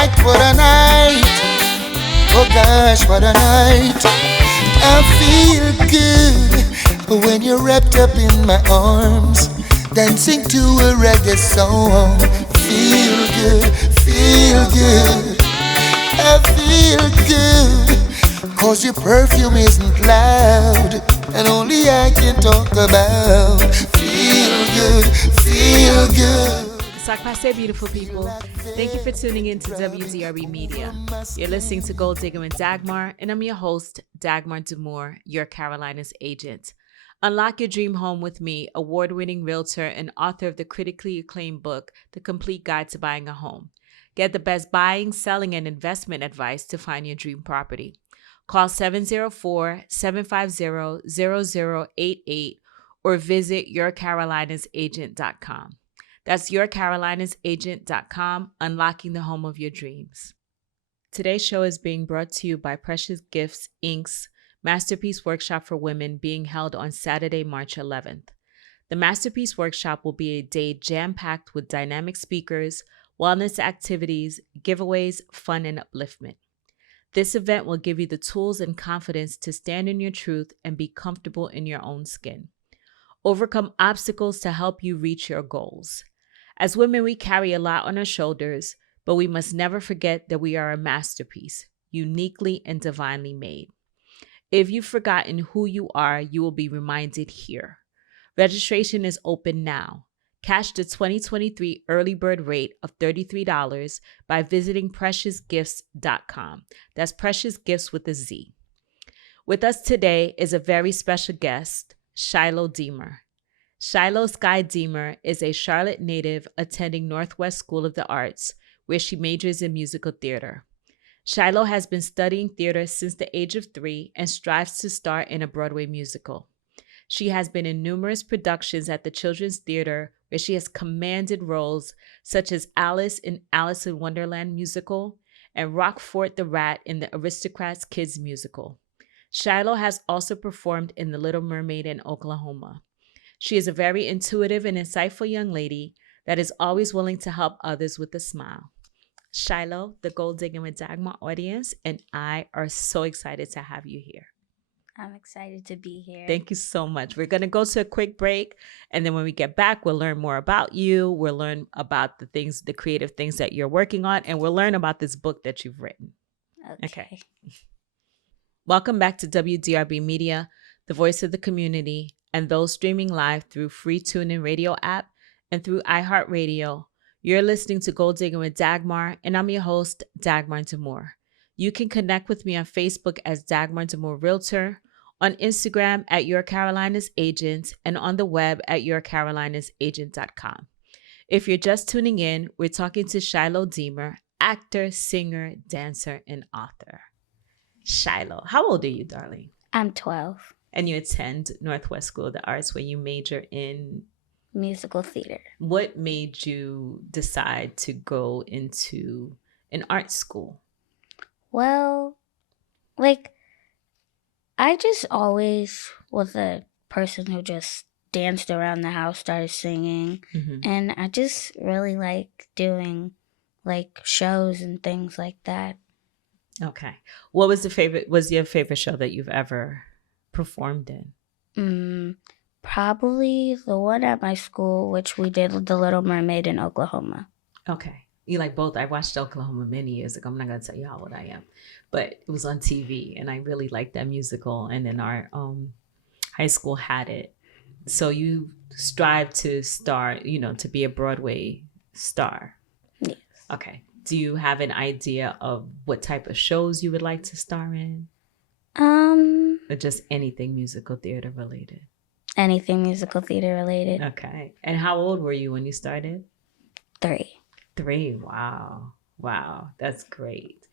night, what a night. Oh gosh, what a night. I feel good when you're wrapped up in my arms, dancing to a reggae song. Feel good, feel good. I feel good, cause your perfume isn't loud, and only I can talk about. Feel good, feel good. Sakpase, beautiful people. Thank you for tuning in to WDRB Media. You're listening to Goal Diggin with Dagmar, and I'm your host, Dagmar Deamer, your Carolina's agent. Unlock your dream home with me, award-winning realtor and author of the critically acclaimed book, The Complete Guide to Buying a Home. Get the best buying, selling, and investment advice to find your dream property. Call 704-750-0088 or visit yourcarolinasagent.com. That's yourcarolinasagent.com, unlocking the home of your dreams. Today's show is being brought to you by Precious Gifts, Inc.'s Masterpiece Workshop for Women being held on Saturday, March 11th. The Masterpiece Workshop will be a day jam-packed with dynamic speakers, wellness activities, giveaways, fun, and upliftment. This event will give you the tools and confidence to stand in your truth and be comfortable in your own skin. Overcome obstacles to help you reach your goals. As women, we carry a lot on our shoulders, but we must never forget that we are a masterpiece, uniquely and divinely made. If you've forgotten who you are, you will be reminded here. Registration is open now. Catch the 2023 early bird rate of $33 by visiting preciousgifts.com. That's Precious Gifts with a Z. With us today is a very special guest, Shailoh Deamer. Shailoh Sky Deamer is a Charlotte native attending Northwest School of the Arts, where she majors in musical theater. Shailoh has been studying theater since the age of 3 and strives to star in a Broadway musical. She has been in numerous productions at the Children's Theater, where she has commanded roles such as Alice in Alice in Wonderland musical and Rockfort the Rat in the Aristocrats Kids musical. Shailoh has also performed in The Little Mermaid in Oklahoma. She is a very intuitive and insightful young lady that is always willing to help others with a smile. Shailoh, the Goal Diggin with Dagmar audience, and I are so excited to have you here. I'm excited to be here. Thank you so much. We're going to go to a quick break, and then when we get back, we'll learn more about you. We'll learn about the things, the creative things that you're working on, and we'll learn about this book that you've written. Okay. Welcome back to WDRB Media, the voice of the community, and those streaming live through free TuneIn Radio app and through iHeartRadio. You're listening to Goal Diggin with Dagmar, and I'm your host, Dagmar Deamer. You can connect with me on Facebook as Dagmar Deamer Realtor, on Instagram at Your Carolina's Agent, and on the web at yourcarolinasagent.com. If you're just tuning in, we're talking to Shailoh Deamer, actor, singer, dancer, and author. Shailoh, how old are you, darling? I'm 12. And you attend Northwest School of the Arts, where you major in musical theater. What made you decide to go into an art school? Well, I just always was a person who just danced around the house, started singing, and I just really like doing shows and things like that. Okay. What was your favorite show that you've ever performed in? Probably the one at my school, which we did The Little Mermaid in Oklahoma. Okay. You like both? I watched Oklahoma many years ago. I'm not going to tell you how old I am, but it was on TV and I really liked that musical. And then our high school had it. So you strive to star, to be a Broadway star. Yes. Okay. Do you have an idea of what type of shows you would like to star in? Or just anything musical theater related? Anything musical theater related. Okay. And how old were you when you started? 3. 3. Wow. That's great.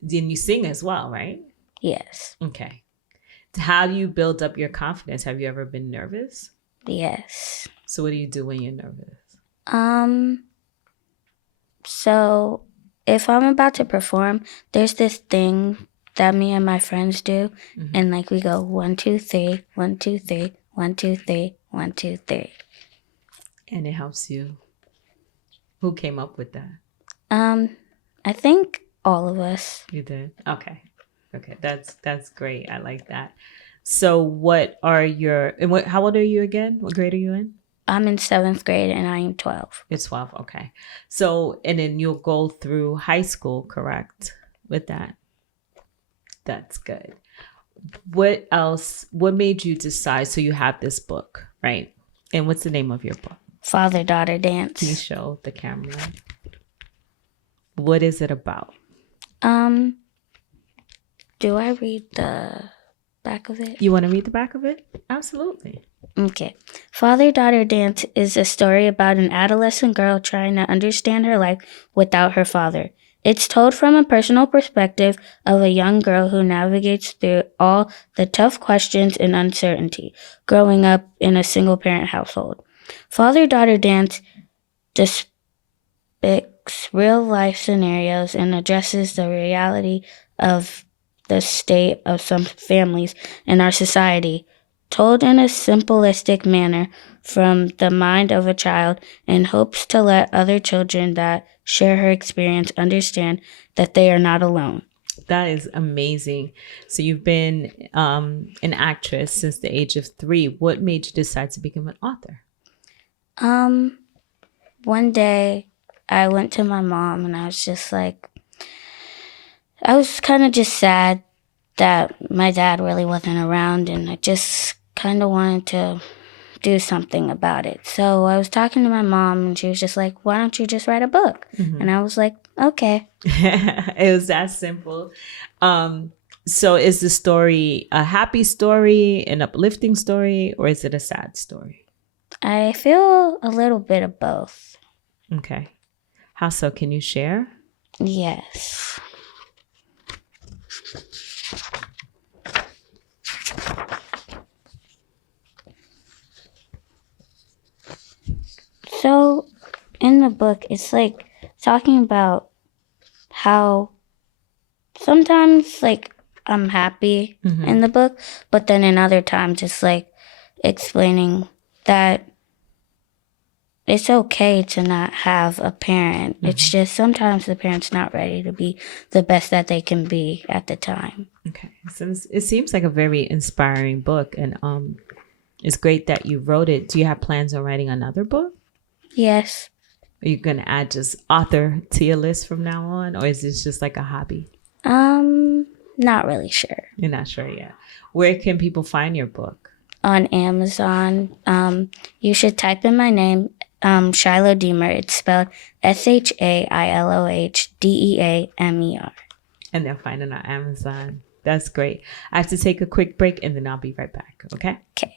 Then you sing as well, right? Yes. Okay. How do you build up your confidence? Have you ever been nervous? Yes. So what do you do when you're nervous? So if I'm about to perform, there's this thing that me and my friends do, and we go 1, 2, 3, 1, 2, 3, 1, 2, 3, 1, 2, 3. And it helps you. Who came up with that? I I think all of us. You did? Okay. That's great. I like that. So what are your, and how old are you again? What grade are you in? I'm in 7th grade and I am 12. You're 12. Okay. So, and then you'll go through high school, correct? With that. That's good. What else? What made you decide? So you have this book, right? And what's the name of your book? Father-Daughter Dance. Can you show the camera? What is it about? Do I read the back of it? You want to read the back of it? Absolutely. Okay. Father-Daughter Dance is a story about an adolescent girl trying to understand her life without her father. It's told from a personal perspective of a young girl who navigates through all the tough questions and uncertainty growing up in a single-parent household. Father-Daughter Dance depicts real-life scenarios and addresses the reality of the state of some families in our society, told in a simplistic manner from the mind of a child, in hopes to let other children that share her experience understand that they are not alone. That is amazing. So you've been an actress since the age of 3. What made you decide to become an author? One day I went to my mom and I was just like, I was kind of just sad that my dad really wasn't around, and I just kind of wanted to do something about it. So I was talking to my mom and she was just like, why don't you just write a book? Mm-hmm. And I was like, okay. It was that simple. So is the story a happy story, an uplifting story, or is it a sad story? I feel a little bit of both. Okay. How so? Can you share? Yes. So in the book, it's like talking about how sometimes like I'm happy in the book, but then in other times it's like explaining that it's okay to not have a parent. It's just sometimes the parent's not ready to be the best that they can be at the time. Okay. So it seems like a very inspiring book, and it's great that you wrote it. Do you have plans on writing another book? Yes. Are you going to add just author to your list from now on, or is this just like a hobby? Not really sure. You're not sure yet. Where can people find your book? On Amazon. You should type in my name, Shailoh Deamer. It's spelled SHAILOHDEAMER. And they'll find it on Amazon. That's great. I have to take a quick break and then I'll be right back. Okay? Okay.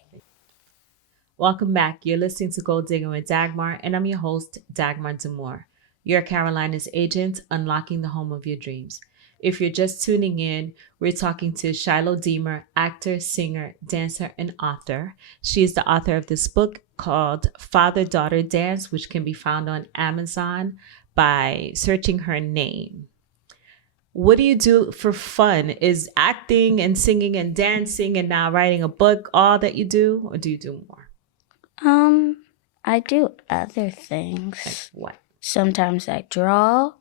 Welcome back. You're listening to Goal Diggin with Dagmar, and I'm your host, Dagmar Demore, your Carolina's agent, unlocking the home of your dreams. If you're just tuning in, we're talking to Shailoh Deamer, actor, singer, dancer, and author. She is the author of this book called Father-Daughter Dance, which can be found on Amazon by searching her name. What do you do for fun? Is acting and singing and dancing and now writing a book all that you do, or do you do more? I do other things. Like what? Sometimes I draw.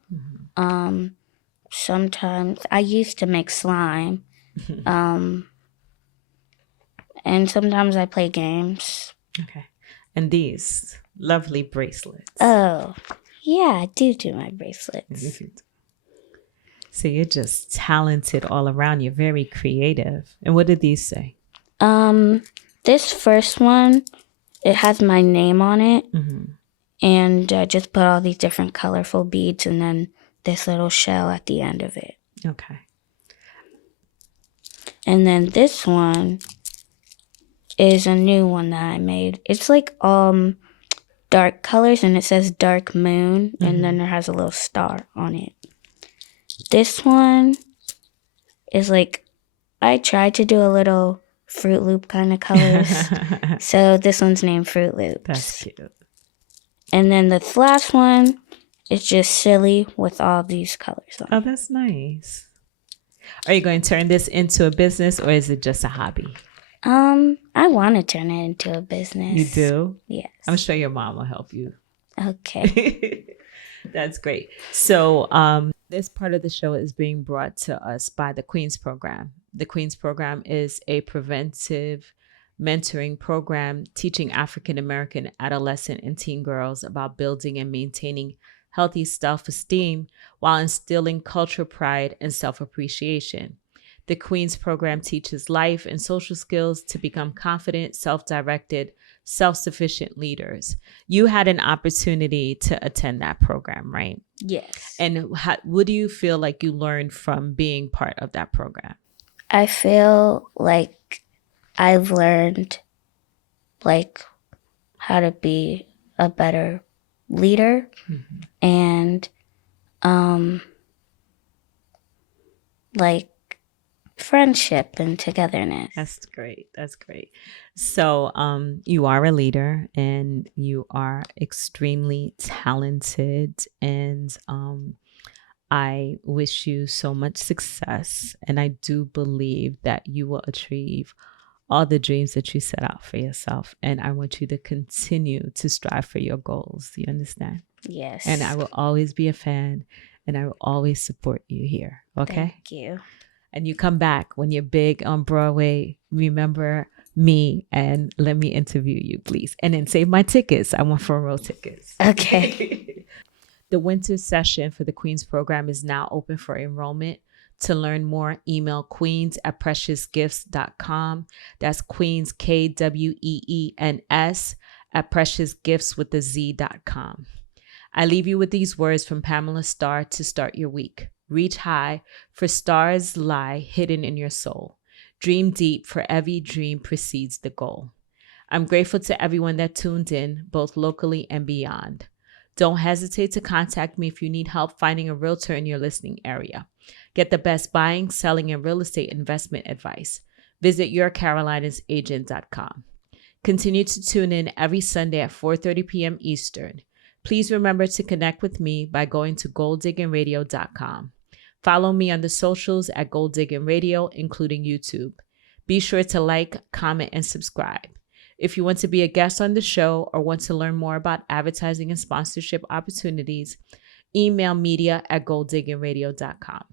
Sometimes I used to make slime. And sometimes I play games. Okay. And these lovely bracelets. Oh, yeah, I do my bracelets. So you're just talented all around. You're very creative. And what did these say? This first one, it has my name on it. And I just put all these different colorful beads and then this little shell at the end of it. Okay. And then this one is a new one that I made. It's like dark colors and it says dark moon and then there has a little star on it. This one is like, I tried to do a little Fruit Loop kind of colors. So this one's named Fruit Loops. That's cute. And then the last one is just silly with all these colors on it. Oh, that's nice. Are you going to turn this into a business or is it just a hobby? I want to turn it into a business. You do? Yes. I'm sure your mom will help you. Okay. That's great. So, this part of the show is being brought to us by the Queens Program. The Queens Program is a preventive mentoring program teaching African American adolescent and teen girls about building and maintaining healthy self esteem while instilling cultural pride and self appreciation. The Queens Program teaches life and social skills to become confident, self directed, self sufficient leaders. You had an opportunity to attend that program, right? Yes. And what do you feel like you learned from being part of that program? I feel like I've learned like how to be a better leader and like friendship and togetherness. That's great. That's great. So, you are a leader and you are extremely talented, and I wish you so much success. And I do believe that you will achieve all the dreams that you set out for yourself. And I want you to continue to strive for your goals. You understand? Yes. And I will always be a fan, and I will always support you here. Okay? Thank you. And you come back when you're big on Broadway. Remember me and let me interview you, please. And then save my tickets. I want front row tickets. Okay. The winter session for the Queens Program is now open for enrollment. To learn more, email queens@preciousgifts.com. That's Queens, Kweens, @preciousgifts.com. I leave you with these words from Pamela Starr to start your week. Reach high, for stars lie hidden in your soul. Dream deep, for every dream precedes the goal. I'm grateful to everyone that tuned in, both locally and beyond. Don't hesitate to contact me if you need help finding a realtor in your listening area. Get the best buying, selling, and real estate investment advice. Visit yourcarolinasagent.com. Continue to tune in every Sunday at 4:30 p.m. Eastern. Please remember to connect with me by going to goaldigginradio.com. Follow me on the socials at Goal Diggin Radio, including YouTube. Be sure to like, comment, and subscribe. If you want to be a guest on the show or want to learn more about advertising and sponsorship opportunities, email media@goaldigginradio.com.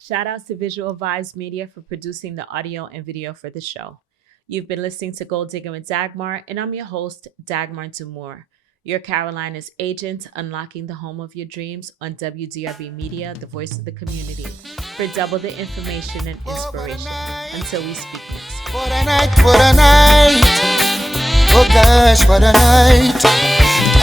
Shout outs to Visual Vibes Media for producing the audio and video for the show. You've been listening to Goal Diggin with Dagmar, and I'm your host, Dagmar Deamer. Your Carolina's agent, unlocking the home of your dreams on WDRB Media, the voice of the community, for double the information and inspiration. Until we speak next. What a night, what a night. Oh gosh, what a night.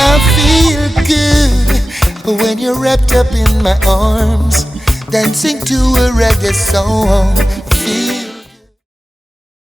I feel good when you're wrapped up in my arms, dancing to a reggae song. Feel